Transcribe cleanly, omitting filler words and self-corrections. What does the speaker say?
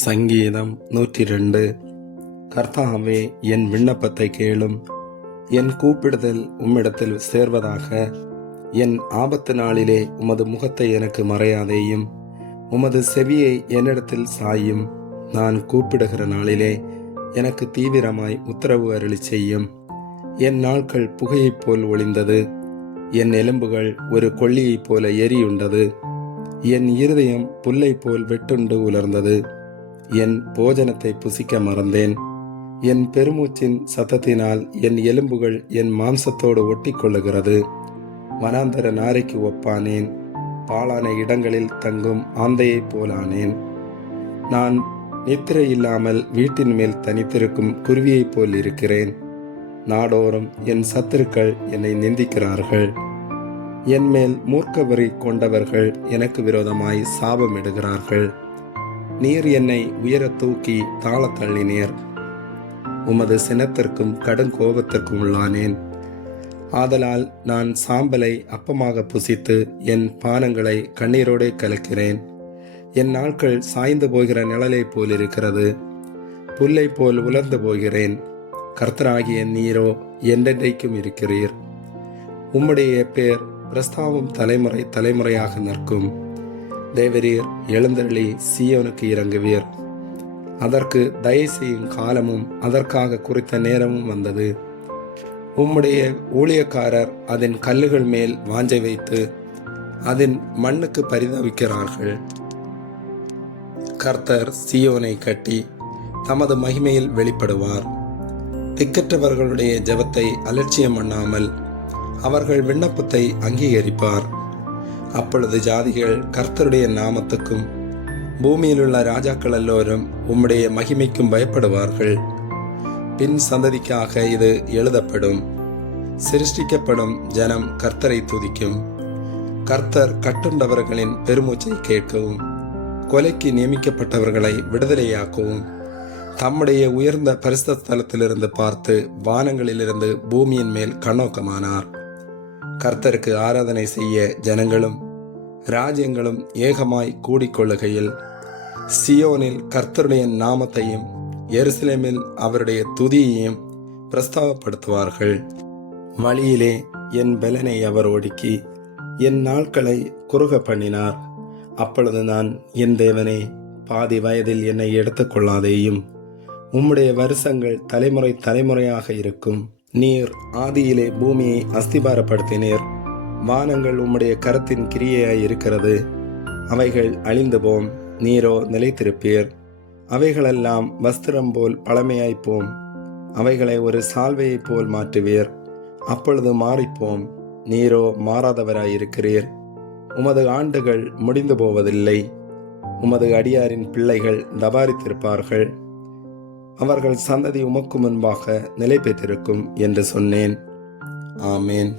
சங்கீதம் 102. கர்த்தாவே, என் விண்ணப்பத்தை கேளும். என் கூப்பிடுதல் உம்மிடத்தில் சேர்வதாக. என் ஆபத்து நாளிலே உமது முகத்தை எனக்கு மறையாதேயும். உமது செவியை என்னிடத்தில் சாயும். நான் கூப்பிடுகிற நாளிலே எனக்கு தீவிரமாய் உத்தரவு அருளி செய்யும். என் நாட்கள் புகையைப் போல் ஒளிந்தது. என் எலும்புகள் ஒரு கொள்ளியைப் போல எரியுண்டது. என் இருதயம் புல்லை போல் வெட்டுண்டு உலர்ந்தது. என் போஜனத்தை புசிக்க மறந்தேன். என் பெருமூச்சின் சத்தத்தினால் என் எலும்புகள் என் மாம்சத்தோடு ஒட்டி கொள்ளுகிறது. வனாந்தர நாரைக்கு ஒப்பானேன். பாழான இடங்களில் தங்கும் ஆந்தையைப் போலானேன். நான் நித்திரை இல்லாமல் வீட்டின் மேல் தனித்திருக்கும் குருவியைப் போல் இருக்கிறேன். நாடோறும் என் சத்துருக்கள் என்னை நிந்திக்கிறார்கள். என் மேல் மூர்க்கவரி கொண்டவர்கள் எனக்கு விரோதமாய் சாபமிடுகிறார்கள். நீர் என்னை உயர தூக்கி தாழ தள்ளினீர். உமது சினத்திற்கும் கடும் கோபத்திற்கும் உள்ளானேன். ஆதலால் நான் சாம்பலை அப்பமாக புசித்து என் பானங்களை கண்ணீரோடு கலக்கிறேன். என் நாட்கள் சாய்ந்து போகிற நிழலை போல் இருக்கிறது. புல்லை போல் உலர்ந்து போகிறேன். கர்த்தராகிய நீரோ என்றென்றைக்கும் இருக்கிறீர். உம்முடைய பேர் பிரஸ்தாபம் தலைமுறை தலைமுறையாக நிற்கும். தேவரீர் எழுந்தருளி சீயோனுக்கு இறங்குவீர். அதற்கு தயை செய்யும் காலமும் அதற்காக குறித்த நேரமும் வந்தது. உம்முடைய ஊழியக்காரர் அதன் கல்லுகள் மேல் வாஞ்சை வைத்து அதன் மண்ணுக்கு பரிதவிக்கிறார்கள். கர்த்தர் சீயோனை கட்டி தமது மகிமையில் வெளிப்படுவார். திக்கற்றவர்களுடைய ஜெபத்தை அலட்சியம் பண்ணாமல் அவர்கள் விண்ணப்பத்தை அங்கீகரிப்பார். அப்பொழுது ஜாதிகள் கர்த்தருடைய நாமத்துக்கும் பூமியிலுள்ள ராஜாக்கள் எல்லோரும் உம்முடைய மகிமைக்கும் பயப்படுவார்கள். பின் சந்ததிக்காக இது எழுதப்படும். சிருஷ்டிக்கப்படும் ஜனம் கர்த்தரை துதிக்கும். கர்த்தர் கட்டுண்டவர்களின் பெருமூச்சை கேட்கவும் கொலைக்கு நியமிக்கப்பட்டவர்களை விடுதலையாக்கவும் தம்முடைய உயர்ந்த பரிசுத்த ஸ்தலத்திலிருந்து பார்த்து வானங்களிலிருந்து பூமியின் மேல் கண்ணோக்கமானார். கர்த்தருக்கு ஆராதனை செய்ய ஜனங்களும் ராஜ்யங்களும் ஏகமாய் கூடிக்கொள்ளுகையில் சியோனில் கர்த்தருடைய நாமத்தையும் எருசலேமில் அவருடைய துதியையும் பிரஸ்தாபப்படுத்துவார்கள். வழியிலே என் பெலனை அவர் ஒடுக்கி என் நாட்களை குறுக பண்ணினார். அப்பொழுது நான், என் தேவனே, பாதி வயதில் என்னை எடுத்துக்கொள்ளாதேயும். உம்முடைய வருஷங்கள் தலைமுறை தலைமுறையாக இருக்கும். நீர் ஆதியிலே பூமியை அஸ்திபாரப்படுத்தினீர். வானங்கள் உம்முடைய கரத்தின் கிரியையாய் இருக்கிறது. அவைகள் அழிந்து போம், நீரோ நிலைத்திருப்பீர். அவைகளெல்லாம் வஸ்திரம் போல் பழமையாய்ப்போம். அவைகளை ஒரு சால்வையைப் போல் மாற்றுவீர். அப்பொழுது மாறிப்போம், நீரோ மாறாதவராயிருக்கிறீர். உமது ஆண்டுகள் முடிந்து போவதில்லை. உமது அடியாரின் பிள்ளைகள் தபாரித்திருப்பார்கள். அவர்கள் சந்ததி உமக்கு முன்பாக நிலை பெற்றிருக்கும் என்று சொன்னேன். ஆமேன்.